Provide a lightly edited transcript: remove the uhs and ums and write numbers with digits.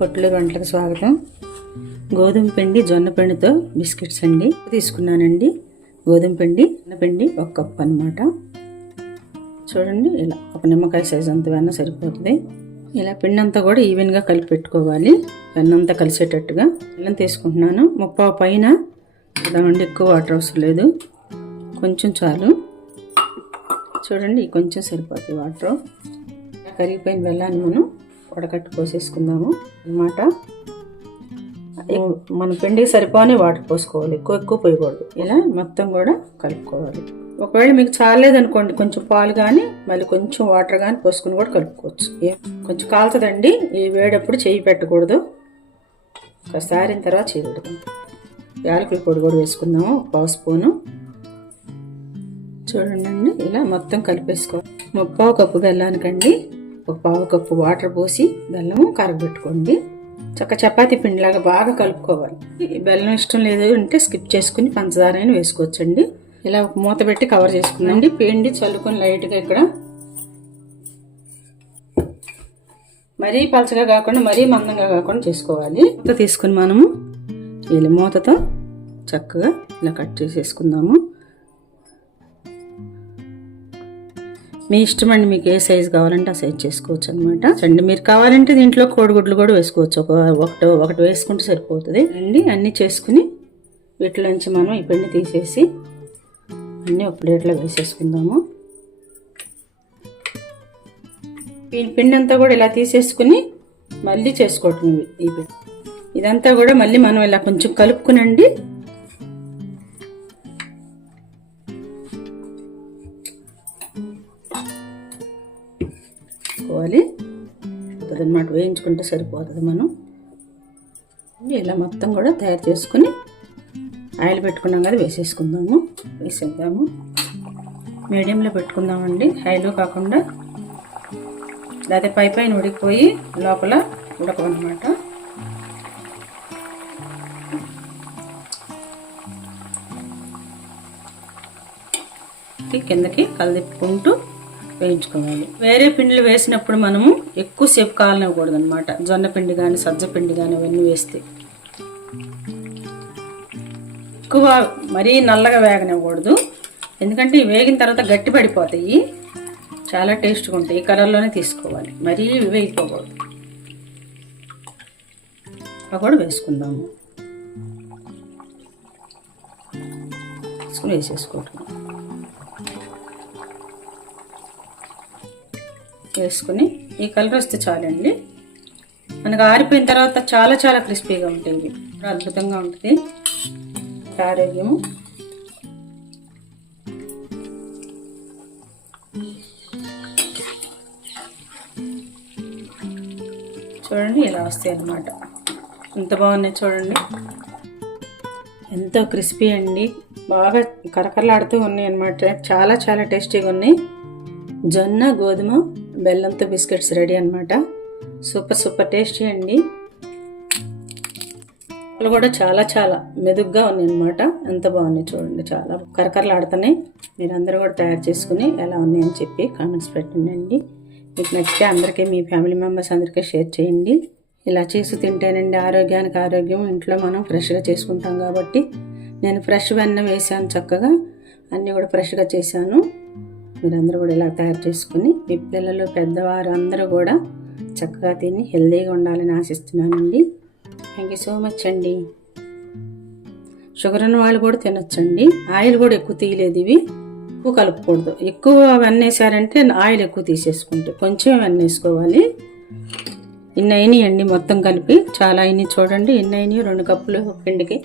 పొట్టుల వంటలకు స్వాగతం. గోధుమ పిండి జొన్న పిండితో బిస్కెట్స్ అండి తీసుకున్నానండి. గోధుమ పిండి జొన్న పిండి 1 కప్ అన్నమాట. చూడండి, ఇలా ఒక నిమ్మకాయ సైజు అంత వెన్న సరిపోతుంది. ఇలా పిండి అంతా కూడా ఈవెన్గా కలిపి పెట్టుకోవాలి. వెన్న అంతా కలిసేటట్టుగా బెల్లం తీసుకుంటున్నాను. 30 పైన దాంట్లో ఎక్కువ వాటర్ అవసరం లేదు, కొంచెం చాలు. చూడండి, కొంచెం సరిపోతుంది వాటర్. కరిగిపోయిన బెల్లాన్ని మనం వడకట్టు పోసేసుకుందాము అన్నమాట. మన పిండికి సరిపోని వాటర్ పోసుకోవాలి, ఎక్కువ పోయకూడదు. ఇలా మొత్తం కూడా కలుపుకోవాలి. ఒకవేళ మీకు చాలేదనుకోండి, కొంచెం పాలు కానీ మళ్ళీ కొంచెం వాటర్ కానీ పోసుకుని కూడా కలుపుకోవచ్చు. కొంచెం కాలుతుందండి, ఈ వేడప్పుడు చేయి పెట్టకూడదు. కాస్త ఆరిన తర్వాత చేయి పెడతాం. యాలకుల పొడి కూడా వేసుకుందాము, 1 స్పూను. చూడండి, ఇలా మొత్తం కలిపేసుకోవాలి. 1/4 కప్పు బెల్లానికండి 1/4 కప్పు వాటర్ పోసి బెల్లము కరగబెట్టుకోండి. చపాతీ పిండిలాగా బాగా కలుపుకోవాలి. బెల్లం ఇష్టం లేదు అంటే స్కిప్ చేసుకుని పంచదార అయినా వేసుకోవచ్చండి. ఇలా ఒక మూత పెట్టి కవర్ చేసుకుందండి. పిండి చల్లుకొని లైట్గా ఇక్కడ మరీ పలచగా కాకుండా మరీ మందంగా కాకుండా చేసుకోవాలి. మూత తీసుకుని మనము ఇలా మూతతో చక్కగా ఇలా కట్ చేసేసుకుందాము. మీ ఇష్టం అండి, మీకు ఏ సైజు కావాలంటే ఆ సైజు చేసుకోవచ్చు అనమాట. అండి మీరు కావాలంటే దీంట్లో కోడిగుడ్లు కూడా వేసుకోవచ్చు. ఒకటి వేసుకుంటే సరిపోతుంది అండి. అన్నీ చేసుకుని వీటిలోంచి మనం ఈ పిండి తీసేసి అన్నీ ఒక ప్లేట్లో వేసేసుకుందాము. ఈ పిండి అంతా కూడా ఇలా తీసేసుకుని మళ్ళీ చేసుకోవటం ఈ పిండి. ఇదంతా కూడా మళ్ళీ మనం ఇలా కొంచెం కలుపుకునండి. అన్నమాట వేయించుకుంటే సరిపోతుంది. మనం ఇలా మొత్తం కూడా తయారు చేసుకుని ఆయిల్ పెట్టుకున్నాం కదా, వేసేసుకుందాము. వేసేద్దాము. మీడియంలో పెట్టుకుందామండి, హైలో కాకుండా. లేదా పైన ఉడికిపోయి లోపల ఉడకమన్నమాట. కిందకి కలదిప్పుకుంటూ వేయించుకోవాలి. వేరే పిండిలు వేసినప్పుడు మనము ఎక్కువసేపు కాలనివ్వకూడదు అనమాట. జొన్న పిండి కానీ సజ్జ పిండి కానీ అవన్నీ వేస్తే ఎక్కువ మరీ నల్లగా వేగనివ్వకూడదు. ఎందుకంటే వేగిన తర్వాత గట్టి పడిపోతాయి, చాలా టేస్ట్గా ఉంటాయి. ఈ కలర్లోనే తీసుకోవాలి, మరీ వేగిపోకూడదు. అవి కూడా వేసుకుందాము. వేసేసుకోవటం వేసుకుని ఈ కలర్ వస్తే చాలండి. మనకు ఆరిపోయిన తర్వాత చాలా చాలా క్రిస్పీగా ఉంటాయి. అద్భుతంగా ఉంటుంది. ఆరోగ్యము. చూడండి, ఇలా వస్తాయి అన్నమాట. ఎంత బాగున్నాయి చూడండి, ఎంతో క్రిస్పీ అండి. బాగా కరకరలాడుతూ ఉన్నాయి అన్నమాట. చాలా చాలా టేస్టీగా ఉన్నాయి. జొన్న గోధుమ బెల్లంతో బిస్కెట్స్ రెడీ అనమాట. సూపర్ టేస్టీ అండి. వాళ్ళు కూడా చాలా చాలా మెదుగ్గా ఉన్నాయి అనమాట. ఎంత బాగున్నాయి చూడండి, చాలా కరకరలాడుతున్నాయి. మీరు అందరూ కూడా తయారు చేసుకుని ఎలా ఉన్నాయని చెప్పి కామెంట్స్ పెట్టండి. మీకు నచ్చితే అందరికీ, మీ ఫ్యామిలీ మెంబర్స్ అందరికీ షేర్ చేయండి. ఇలా చేసి తింటేనండి ఆరోగ్యానికి ఆరోగ్యం. ఇంట్లో మనం ఫ్రెష్గా చేసుకుంటాం కాబట్టి నేను ఫ్రెష్ వెన్న వేసాను. చక్కగా అన్నీ కూడా ఫ్రెష్గా చేశాను. మీరందరూ కూడా ఇలా తయారు చేసుకుని మీ పిల్లలు పెద్దవారు అందరూ కూడా చక్కగా తిని హెల్తీగా ఉండాలని ఆశిస్తున్నానండి. థ్యాంక్ యూ సో మచ్ అండి. షుగర్ ఉన్న వాళ్ళు కూడా తినొచ్చండి. ఆయిల్ కూడా ఎక్కువ తీయలేదు. ఇవి ఎక్కువ కలుపుకూడదు. ఎక్కువ వెన్న వేసారంటే ఆయిల్ ఎక్కువ తీసేసుకుంటే కొంచెం వెన్న వేసుకోవాలి. ఇన్ని అయినాయి అండి మొత్తం కలిపి, చాలా అయినాయి చూడండి. ఇన్ని అయినాయి 2 కప్పులు పిండికి.